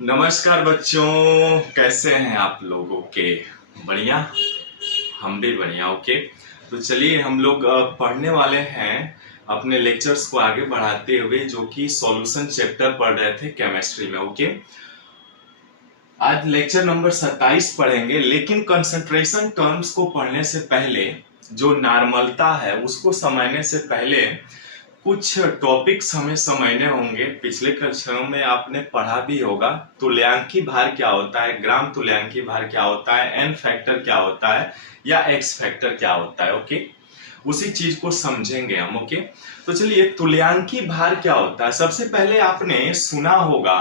नमस्कार बच्चों, कैसे हैं आप लोग? ओके, बढ़िया। हम भी बढ़िया। ओके, तो चलिए हम लोग पढ़ने वाले हैं अपने लेक्चर्स को आगे बढ़ाते हुए, जो कि सॉल्यूशन चैप्टर पढ़ रहे थे केमिस्ट्री में। ओके, आज लेक्चर नंबर 27 पढ़ेंगे, लेकिन कंसंट्रेशन टर्म्स को पढ़ने से पहले, जो नॉर्मलता है उसको समझने से पहले कुछ टॉपिक्स हमें समझने होंगे। पिछले कक्षाओं में आपने पढ़ा भी होगा, तुल्यांकी भार क्या होता है, ग्राम तुल्यांकी भार क्या होता है, एन फैक्टर क्या होता है या एक्स फैक्टर क्या होता है। ओके, उसी चीज को समझेंगे हम। ओके, तो चलिए, तुल्यांकी भार क्या होता है। सबसे पहले आपने सुना होगा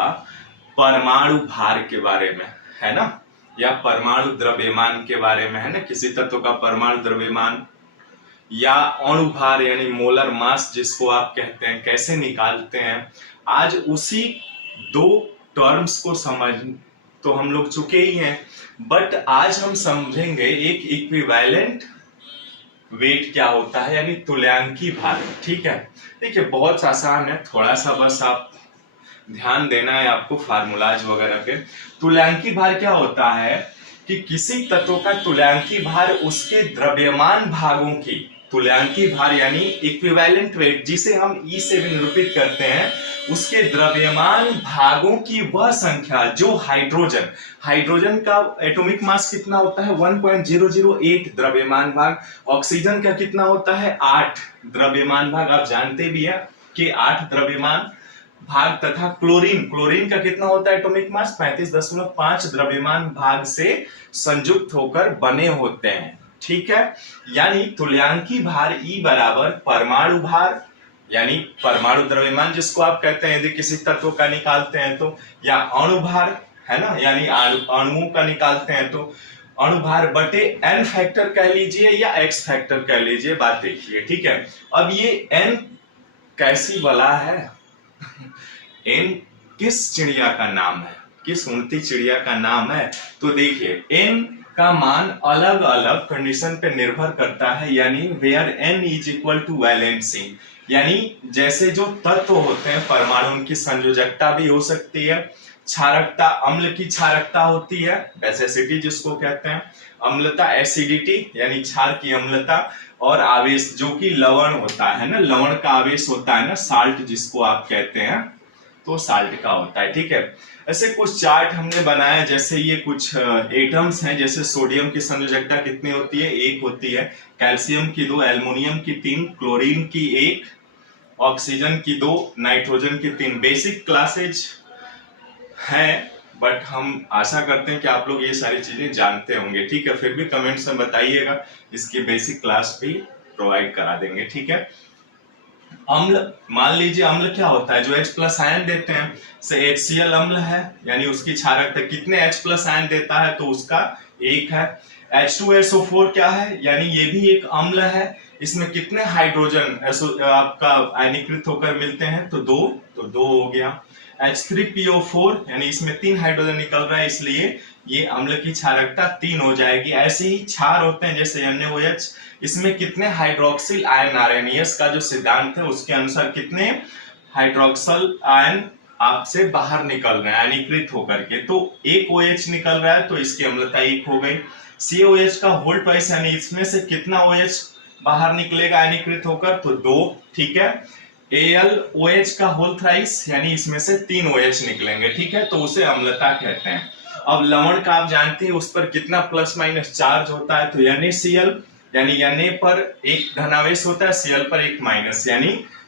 परमाणु भार के बारे में, है ना, या परमाणु द्रव्यमान के बारे में, है ना। किसी तत्व का परमाणु द्रव्यमान या अणु भार यानी मोलर मास जिसको आप कहते हैं, कैसे निकालते हैं। आज उसी दो टर्म्स को समझ तो हम लोग चुके ही हैं, बट आज हम समझेंगे एक इक्विवेलेंट वेट क्या होता है, यानी तुल्यांकी भार। ठीक है, देखिए बहुत आसान है, थोड़ा सा बस आप ध्यान देना है आपको फार्मूलाज वगैरह पे। तुल्यांकी भार क्या होता है कि किसी तत्व का तुल्यांकी भार उसके द्रव्यमान भागों की तुल्यांकी भार यानी इक्विवेलेंट वेट, जिसे हम ई से भी निरूपित करते हैं, उसके द्रव्यमान भागों की वह संख्या जो हाइड्रोजन हाइड्रोजन का एटॉमिक मास कितना होता है 1.008 द्रव्यमान भाग, ऑक्सीजन का कितना होता है 8 द्रव्यमान भाग, आप जानते भी हैं कि 8 द्रव्यमान भाग, तथा क्लोरीन क्लोरीन का कितना होता है एटॉमिक मास 35.5 द्रव्यमान भाग से संयुक्त होकर बने होते हैं। ठीक है, यानी तुल्यांकी भार ई बराबर परमाणु भार यानी परमाणु द्रव्यमान जिसको आप कहते हैं, यदि किसी तत्व का निकालते हैं तो, या अणु भार, है ना, यानी अणुओं का निकालते हैं तो अणु भार बटे एन फैक्टर कह लीजिए या एक्स फैक्टर कह लीजिए। बात देखिए, ठीक है। अब ये एन कैसी बला है एन किस चिड़िया का नाम है, किस उड़ती चिड़िया का नाम है? तो देखिए, एन का मान अलग अलग कंडीशन पे निर्भर करता है, यानी where n is equal to valency, यानी जैसे जो तत्व होते हैं परमाणु, उनकी संयोजकता भी हो सकती है, क्षारकता, अम्ल की क्षारकता होती है, बेसिसिटी जिसको कहते हैं, अम्लता एसिडिटी यानी क्षार की अम्लता, और आवेश जो कि लवण होता है ना, लवण का आवेश होता है ना, साल्ट जिसको आप कहते हैं, तो साल्ट का होता है। ठीक है, ऐसे कुछ चार्ट हमने बनाया, जैसे ये कुछ एटम्स हैं, जैसे सोडियम की संयोजकता कितनी होती है 1 होती है, कैल्शियम की 2, एल्युमिनियम की 3, क्लोरीन की 1, ऑक्सीजन की 2, नाइट्रोजन की 3। बेसिक क्लासेज हैं, बट हम आशा करते हैं कि आप लोग ये सारी चीजें जानते होंगे। ठीक है, फिर भी कमेंट्स में बताइएगा, इसकी बेसिक क्लास भी प्रोवाइड करा देंगे। ठीक है, अम्ल, मान लीजिए अम्ल क्या होता है, जो H प्लस आयन देते हैं, से HCl अम्ल है, यानी उसकी क्षारकता कितने H प्लस आयन देता है, तो उसका 1 है। H2SO4 क्या है, यानी ये भी एक अम्ल है, इसमें कितने हाइड्रोजन आपका आयनीकृत होकर मिलते हैं, तो 2, तो 2 हो गया। H3PO4 यानी इसमें 3 हाइड्रोजन निकल रहा है, इसलिए ये अम्ल की क्षारकता 3 हो जाएगी। ऐसे ही क्षार होते हैं जैसे NaOH, इसमें कितने हाइड्रोक्सिल आयन आर्यनियस का जो सिद्धांत है उसके अनुसार कितने हाइड्रोक्सिल आयन आपसे बाहर निकल रहे हैं आयनीकृत होकर के, तो एक OH निकल रहा है, तो इसकी अम्लता 1 हो गई। COH का होल ट्वाइस यानी इसमें से कितना OH बाहर निकलेगा आयनीकृत होकर, तो 2। ठीक है, AlOH का होल थ्राइस यानी इसमें से 3 OH निकलेंगे। ठीक है, तो उसे अम्लता कहते हैं। अब लवण का आप जानते हैं उस पर कितना प्लस माइनस चार्ज होता है, तो NaCl यानी Na पर एक धनावेश होता है, Cl पर एक माइनस, यानी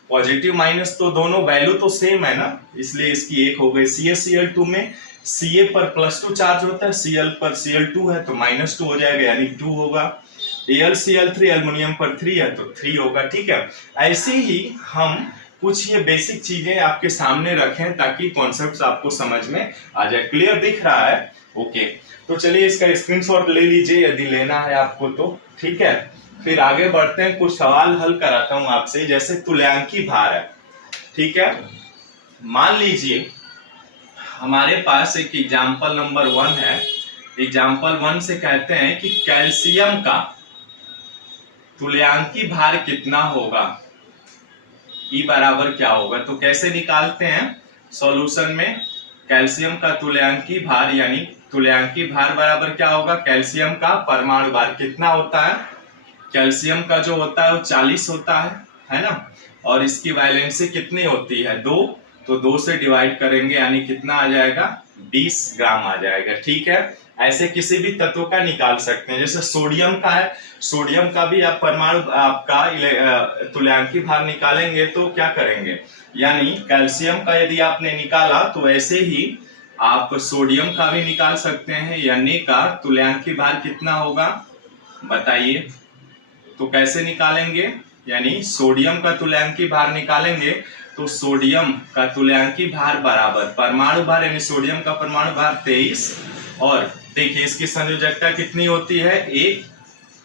पॉजिटिव माइनस, तो दोनों वैल्यू तो सेम है ना, इसलिए इसकी 1 हो गई। CaCl2 में Ca पर +2 चार्ज होता है, Cl पर Cl2 है तो -2 हो जाएगा, यानी 2 होगा। AlCl3 एल्युमिनियम पर 3 है तो 3 होगा। ठीक है, ऐसे ही हम कुछ ये बेसिक चीजें आपके सामने रखें ताकि कॉन्सेप्ट्स आपको समझ में आ जाए। क्लियर दिख रहा है? ओके, तो चलिए इसका स्क्रीनशॉट ले लीजिए यदि लेना है आपको तो। ठीक है, फिर आगे बढ़ते हैं, कुछ सवाल हल कराता हूं आपसे, जैसे तुल्यांकी भार है। ठीक है, मान लीजिए हमारे पास एक एग्जाम्पल नंबर 1 है। एग्जाम्पल 1 से कहते हैं कि कैल्शियम का तुल्यांकी भार कितना होगा, ई बराबर क्या होगा। तो कैसे निकालते हैं सॉल्यूशन में, कैल्शियम का तुल्यांकी भार, यानी तुल्यांकी भार बराबर क्या होगा, कैल्शियम का परमाणु भार कितना होता है, कैल्शियम का जो होता है वो 40 होता है ना, और इसकी वैलेंसी कितनी होती है 2, तो 2 से डिवाइड करेंगे यानी कितना आ जाएगा 20 ग्राम आ जाएगा। ठीक है, ऐसे किसी भी तत्व का निकाल सकते हैं। जैसे सोडियम का है, सोडियम का भी आप परमाणु आपका तुल्यांकी भार निकालेंगे तो क्या करेंगे, यानी कैल्शियम का यदि आपने निकाला तो ऐसे ही आप सोडियम का भी निकाल सकते हैं। यानी का तुल्यांकी भार कितना होगा बताइए, तो कैसे निकालेंगे, यानी सोडियम का तुल्यांकी भार निकालेंगे तो सोडियम का तुल्यांकी भार बराबर परमाणु भार, यानी सोडियम का परमाणु भार 23, और देखिए इसकी संयोजकता कितनी होती है 1,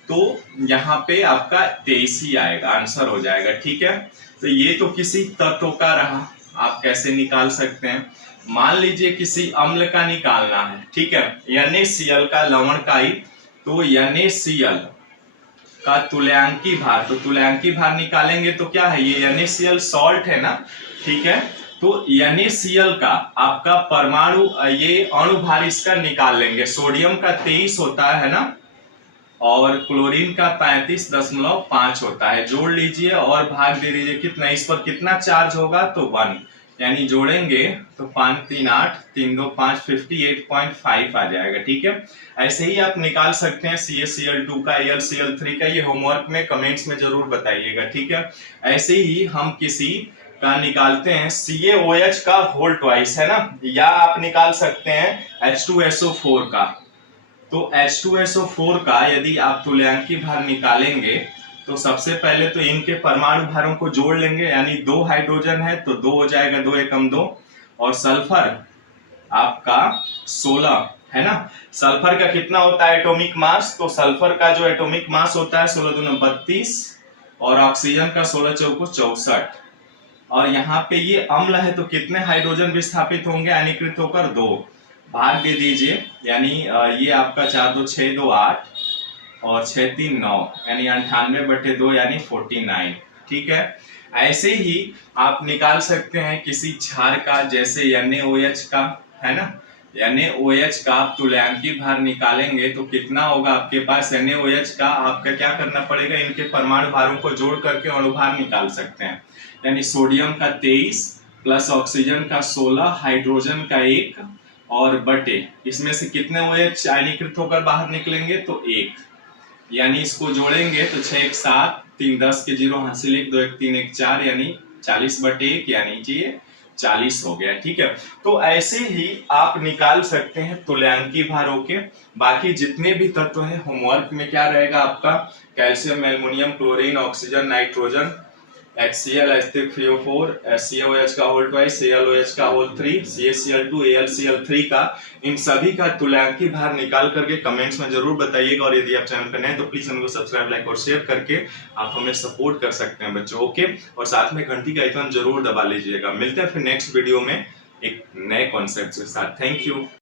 तो यहाँ पे आपका 23 ही आएगा, आंसर हो जाएगा। ठीक है, तो ये तो किसी तत्व का रहा, आप कैसे निकाल सकते हैं। मान लीजिए किसी अम्ल का निकालना है, ठीक है, NaCl का लवण का ही, तो NaCl का तुल्यांकी भार, तो तुल्यांकी भार निकालेंगे तो क्या है, ये NaCl सॉल्ट है ना, ठीक है, तो NaCl का आपका परमाणु ये अणु भार इसका निकाल लेंगे। सोडियम का 23 होता है ना, और क्लोरीन का 35.5 होता है, जोड़ लीजिए और भाग दे दीजिए कितना, इस पर कितना चार्ज होगा तो 1, यानी जोड़ेंगे तो 5 3 8 3 2 5 58.5 आ जाएगा। ठीक है, ऐसे ही आप निकाल सकते हैं CaCl2 का, AlCl3 का, ये होमवर्क में कमेंट्स में जरूर बताइएगा। ठीक है, ऐसे ही हम किसी का निकालते हैं CaOH का होल ट्वाइस, है ना, या आप निकाल सकते हैं H2SO4 का। तो H2SO4 का यदि आप तुल्यांकी भार निकालेंगे तो सबसे पहले तो इनके परमाणु भारों को जोड़ लेंगे, यानी 2 हाइड्रोजन है तो 2 हो जाएगा, 2 एकम 2, और सल्फर आपका 16 है ना। सल्फर का कितना होता है एटॉमिक मास, तो सल्फर का जो एटॉमिक मास होता है 16 दूनी 32, और ऑक्सीजन का 16 चौको 64, और यहाँ पे ये अम्ल है तो कितने हाइड्रोजन विस्थापित होंगे आयनीकृत होकर 2, भाग दे दीजिए, यानी ये आपका 4 2 6 2 8 और 6 3 9, यानी 98/2 यानी 49। ठीक है, ऐसे ही आप निकाल सकते हैं किसी क्षार का, जैसे NaOH का, है ना, NaOH का आप तुल्यांकी भार निकालेंगे तो कितना होगा आपके पास NaOH का, आपका क्या करना पड़ेगा, इनके परमाणु भारों को जोड़ करके अणुभार निकाल सकते हैं, यानी सोडियम का 23 प्लस ऑक्सीजन का 16, हाइड्रोजन का 1, और बटे इसमें से कितने OH आयनीकृत होकर बाहर निकलेंगे तो 1, यानी इसको जोड़ेंगे तो 6 1 7 3 10 के 0 हासिल 1 2 1 3 1 4, यानी 40/1, यानी ये 40 हो गया। ठीक है, तो ऐसे ही आप निकाल सकते हैं तुल्यांकी भारों के। बाकी जितने भी तत्व हैं होमवर्क में क्या रहेगा आपका, calcium, aluminium, chlorine, oxygen, nitrogen, HCl H3CO4, CaOH का होल ट्वाइस, AlOH का होल 3, CaCl2, AlCl3 का, इन सभी का तुल्यांकी भार निकाल करके कमेंट्स में जरूर बताइएगा। और यदि आप चैनल पर नए तो प्लीज हमको सब्सक्राइब, लाइक और शेयर करके आप हमें सपोर्ट कर सकते हैं बच्चों। ओके, और साथ में घंटी का आइकन जरूर दबा लीजिएगा। मिलते हैं फिर नेक्स्ट वीडियो में एक नए कॉन्सेप्ट के साथ। Thank you.